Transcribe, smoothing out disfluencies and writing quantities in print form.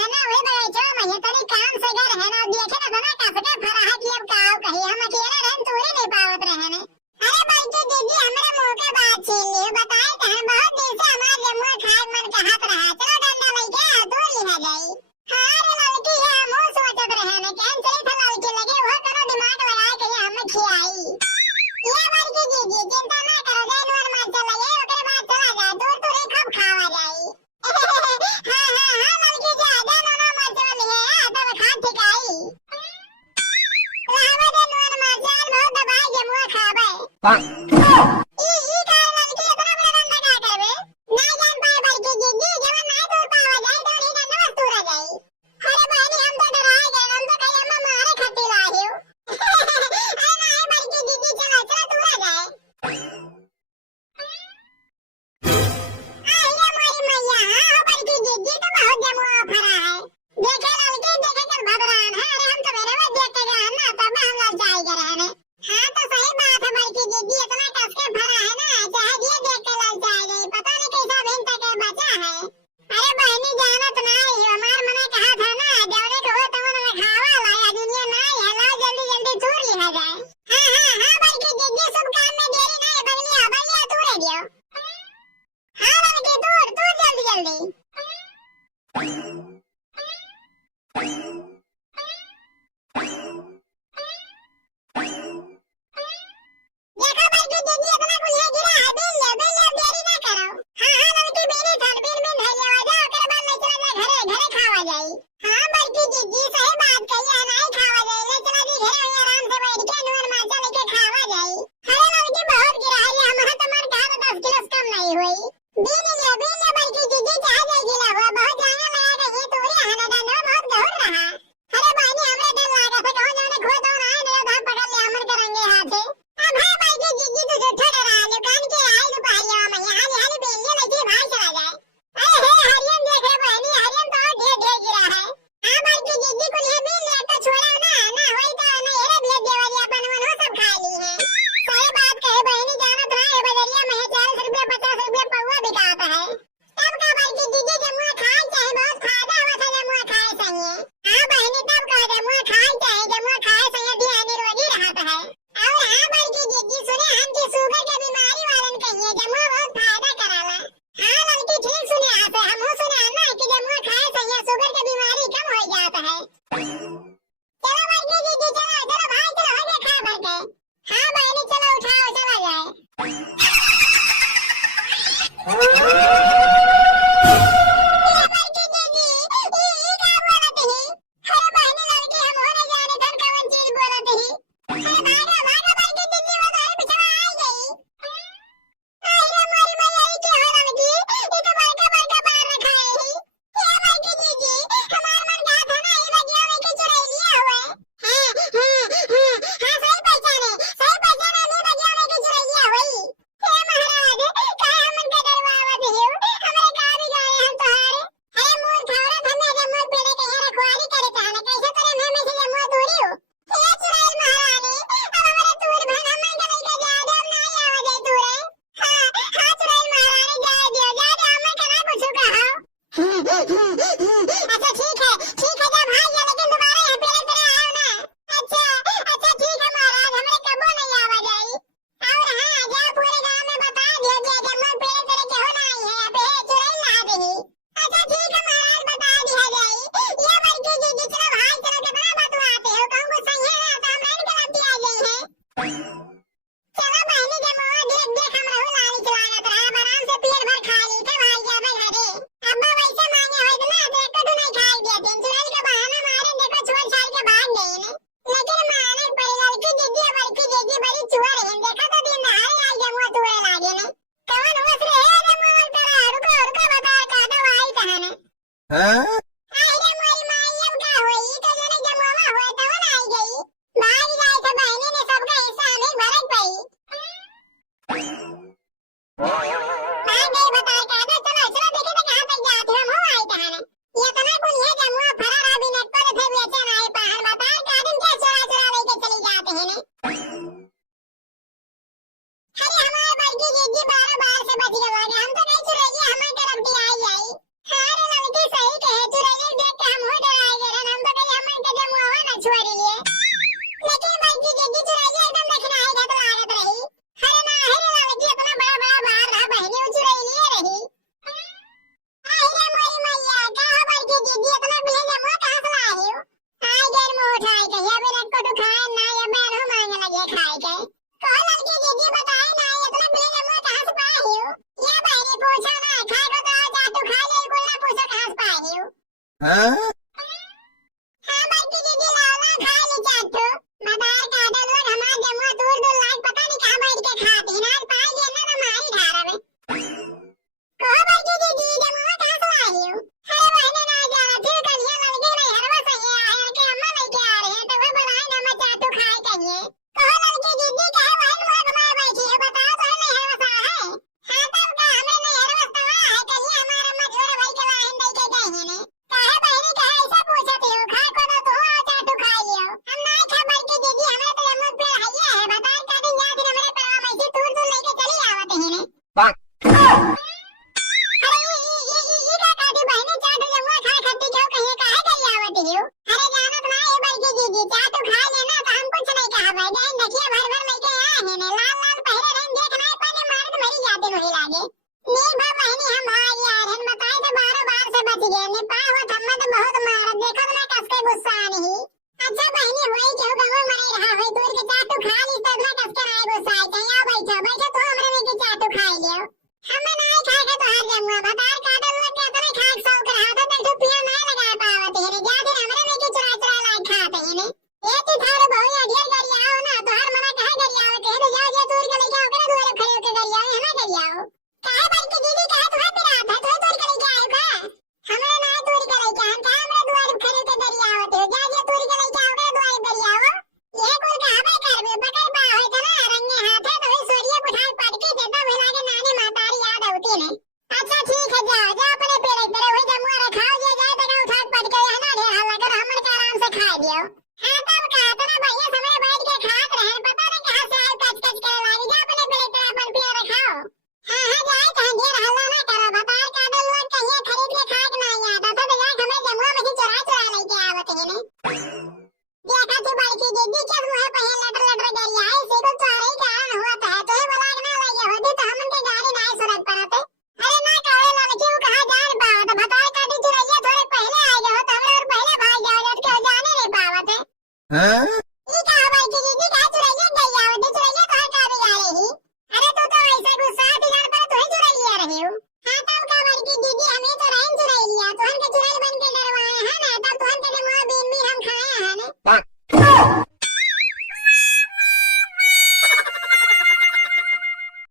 है ना वही बगैचा में ये तनी काम से घर है ना देखे ना बना का सका फरा है कि अब काव कही हम अकेला रहन तोरे नहीं पावत रहे ने। अरे बल्कि दीदी हमरे मुंह के बात छीन ली बताए कहां बहुत दिन से हमार जमुआ खाए मन कहत रहा चलो डंडा लेके आ तो लिहा जाई। हां रे लड़की है हम सोचत रहे ने कैन चली था लड़की लगे वो करो दिमाग लगाए के हम खियाई। ये बल्कि दीदी चिंता ना करो जानवर मार चला ये ओकरे बाद चला जाए दूर तो रे कब खावा जाई। हां लड़की जा जानो ना मार चली है तब खा ठिकाई। लावे दे नून मार जान बहुत दबाई जमुआ खावे। ई काय लड़की इतना बड़ा डंडा का करबे ना जान पाए बल्कि दीदी जवन ना दूर पावा जाए तो नी डंडा बस दूर जाई। अरे बहनी हम तो डराए गए हम तो कहीं हम मारे खट्टी लाहियो। अरे नहीं बल्कि दीदी चलो चलो दूर जाए। आइए मोरी मैया हां बल्कि दीदी तो बहुत जमुआ फरा है। देखे लड़की देखे चल भगवान है अरे हम तो मेरे में देख के गए ना तब हम लोग जाए गए रहने। हां तो सही बात है बल्कि दीदी इतना कस के भरा है ना चाहे ये देख के लग जाए गई पता नहीं कैसा बिन तक बचा है। अरे बहनी जानत ना ही हमार मने कहा था ना जौने को हो तमन में खावा लाया दुनिया ना है ला जल्दी जल्दी दूर लिहा जाए। हां बल्कि दीदी सब काम में देरी नहीं बगलिया बगलिया दूर है दियो। हां बल्कि दूर दूर जल्दी जल्दी। देखो बल्कि दीदी इतना कुछ है गिरा है बिल देरी ना करो। हां बल्कि मेरी थड़ बिल में धैया हो जाओ कर बाद ले चला जा घरे घरे खावा जाई। हां बल्कि दीदी सही बात कही है नहीं खावा जाई ले चला जी घरे आराम से बैठ के नून माचा लेके खावा जाई। अरे लड़की बहुत गिरा है हम तो मन कहा 10 किलो कम नहीं हुई। बिल ले बल्कि दीदी चाह जाए गिला हुआ बहुत जाना लगा के ये तोरी हना डंडा बहुत गौर रहा। अरे बहनी हमरे डर लगा से कहो जाने खो दो ना मेरा धाम पकड़ ले हमन करेंगे हाथ से। अब हां बल्कि दीदी तो झूठा डरा दुकान के आई तो भाईया मैं हाली हाली बेल ले लेके भाई चला जाए। अरे हे हरियम देख रे बहनी हरियम तो ढेर गिरा है। हां बल्कि दीदी को ये बिल ले तो छोड़ा ना ना होई तो ना ये भेज देवाली अपन मन हो सब खा ली है। सही बात कहे बहनी जानत ना ये बजरिया में 40 रुपए 50 रुपए पौवा बिकाता है। तब का बल्कि दीदी जमुआ खाए चाहे बहुत फायदा हुआ था जमुआ खाए सही। हां बहनी तब का जमुआ खाए चाहे जमुआ खाए सही भी निरोगी रहता है। और हां बल्कि दीदी सुने हम की शुगर के बीमारी वालन कहिए जमुआ बहुत फायदा कराला। हां लड़की ठीक सुने आसे हम सुने ना कि जमुआ खाए सही शुगर के बीमारी कम हो जाता है। चलो बल्कि दीदी चलो चलो भाई चलो आगे खा भर के। हां बहनी चलो उठाओ चला जाए। बल्कि दीदी ई का बोलत ही अरे बहनी लड़की हम होने जाने धन कवन चीज बोलत ही। अरे भागा बल्कि दीदी बताए पिछवा आई गई। अरे मोरी मैया ई के हो लड़की ई तो बड़का बड़का बार रखा है ही। ये बल्कि दीदी हमार मन कहा था ना ये बगिया में के चुराई लिया हुआ है। हां सही पहचाने नहीं बगिया में के चुराई लिया हुई। हे महाराज का हमन के डरवावत हियो हमरे का भी गए हम तोहारे। अरे मोर खावरा धन्ना जमुआ पेड़े के यहाँ रखवाली करे कहने कैसे करे मैं से जमुआ दूरी हो। ये चुराई महारानी अब हमारे तूर भन हमन के लेके जा दे अब नहीं आवा जाए तूरे। हां चुराई महारानी जाए दियो हमन के ना कुछ कहो। अच्छा ठीक है जा भाई जा लेकिन दोबारा यहाँ पेड़े पे आओ ना। अच्छा ठीक है महाराज हमरे कबो नहीं आवा जाई। और हां जा पूरे गांव में बता दियो जे जमुआ पेड़े पे के हो नहीं है अब हे चुराई ला देही। अच्छा ठीक है महाराज बता दिया जाई। ये बल्कि दीदी चलो भाई चलो कितना बतवाते हो कहूं को सही है तो हम लाइन गलती आ गई है। चलो बहनी जमुआ देख हम रहू लाली चलावत रहा आराम से पेट भर खा ली तो भाई जा भाई घरे। अब्बा वैसे मांगे होय तो ना देख हाँ बड़की दीदी लाओ ना खा ली चाटू मदार काटल लोग हमार जमुआ दूर दूर लाग पता नहीं कहां बैठ के खाती ना पाई जे ना मारी धारा में कहो बड़की दीदी जमुआ कहां से आई हो अरे बहने ना जा फिर कलिया लड़के नहीं हरवा सही आया के अम्मा लेके आ रहे हैं तो वो बनाए ना मैं चाटू खाए कहिए कहो लड़की दीदी कहे बहन मुंह घुमाए बैठी है बताओ तो नहीं हरवा सा है हां तब का हमें नहीं हरवा सा है कहिए हमारा अम्मा छोरे भाई के वाहन दे के गए हैं ने कहे बहनी कहे ऐसा पूछते हो खा को ना तो आ चाटू खा लियो हम नहीं खा बड़की दीदी हमें तो अम्मा पे हैया है बता का दिन याद हमारे परवा में से दूर दूर लेके चली आवत है ने अरे ये का काटी बहनी चाटू जमुआ खा खट्टी क्यों कहे काहे गई आवत हो अरे जानत ना है बड़की दीदी चाटू खा लेना तो हम कुछ नहीं कहा भाई जान देखिए भर भर लेके आए हैं ने लाल लाल पहरे रंग देखना है पानी मार तो मरी जाते नहीं लागे नहीं बा बहनी हम भाई यार हम बताए तो 12 बार से बच गए ने पा हो थम्मा तो बहुत मार देखो तो मैं कस के गुस्सा नहीं अच्छा बहनी होई क्यों गांव में रहा होई दूर के चाटू खा ली तब मैं कस के आए गुस्सा आई कहीं आओ बैठो बैठो तो हमरे में के चाटू खा लियो हमें नहीं खा के तो हार जाऊंगा बतार काटल लोग के तने खा के शौक रहा था तो टुपिया नहीं लगा पावत है जा दिन हमरे में के चुरा चुरा ला खाते हैं ने ये तो थारे बहु अडियल करी आओ ना तो हर मना कहे करी आओ कहे तो जाओ जे दूर के लेके आओ करे दूर खड़े होके करी आओ हमें करी आओ काहे बड़की दीदी काहे तुम्हें पिरा था तो दूर के लेके आओ का हमें ना दूर के लेके हम काहे हमरे द्वार खड़े होके करी आओ तो जा जे दूर के लेके आओ करे द्वार करी आओ ये कोई कहां करबे बकई बा होय त ना रंगे हाथ है तो सोरिया बुझाई पड़ के देता भला के नानी मातारी याद होती ने अच्छा ठीक है जाओ जा अपने पेड़े तेरे वही जमुआ रखाओ जे जाए तो उठा पड़ के है ना ढेर हल्ला कर हमन के आराम से खा दियो हां तब का तो ना भैया समय बैठ के खात रहे पता नहीं कहां से आए कच कच करे लागी जा अपने पेड़े तेरे अपन पे रखाओ हां हां जाए कहां ढेर हल्ला ना करो बतार काटल लोग कहिए खरीद के खा के ना याद तो जा हमें जमुआ में से चुरा चुरा लेके आवत है ने